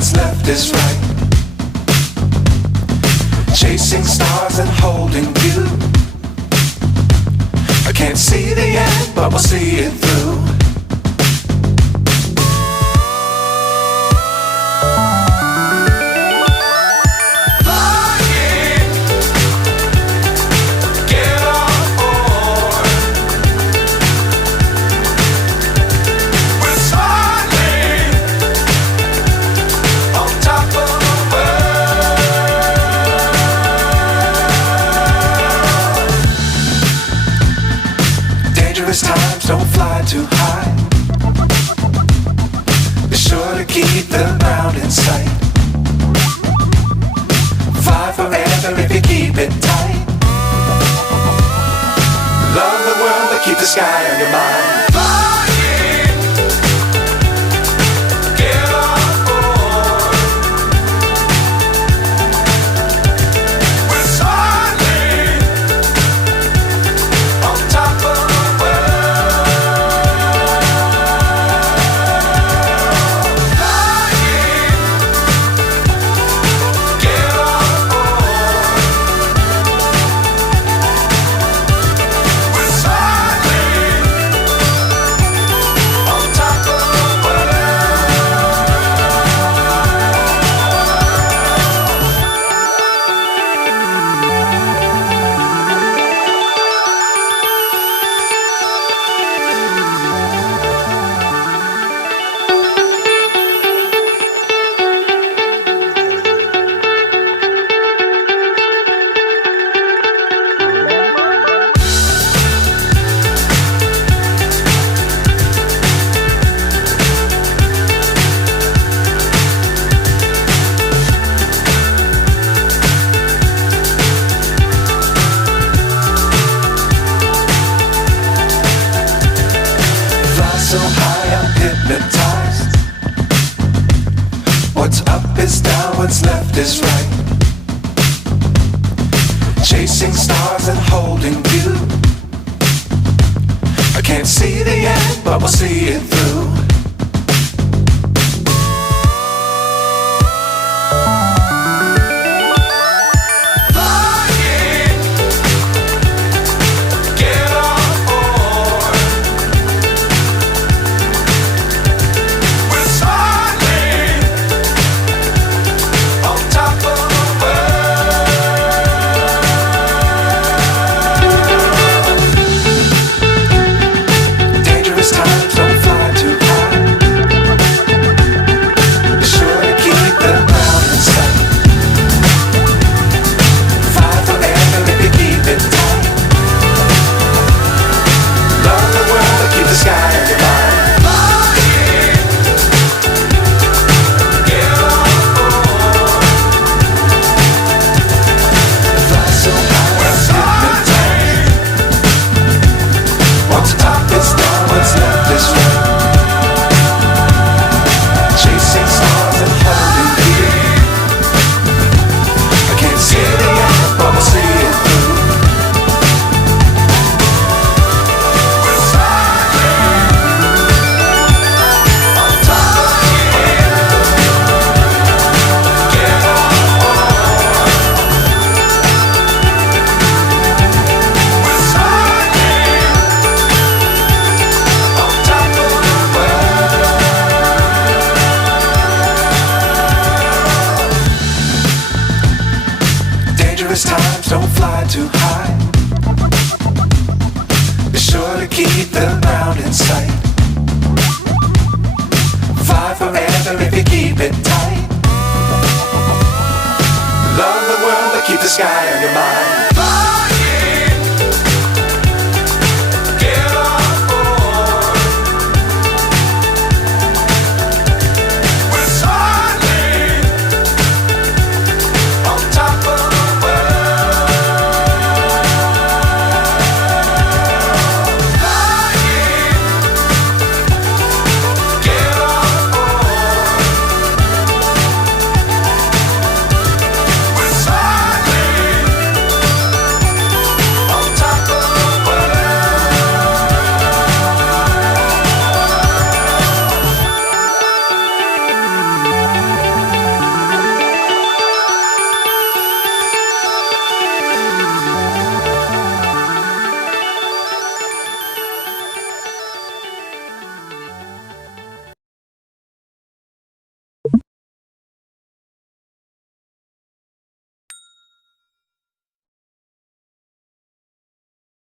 what's left is right. Chasing stars and holding you. I can't see the end, but we'll see it through. Dangerous times, don't fly too high. Be sure to keep the ground in sight. Fly forever if you keep it tight. Love the world, but keep the sky on your mind. So high I'm hypnotized. What's up is down, what's left is right. Chasing stars and holding you. I can't see the end, but we'll see it through. Dangerous times, don't fly too high. Be sure to keep the ground in sight. Fly forever if you keep it tight. Love the world, but keep the sky on your mind.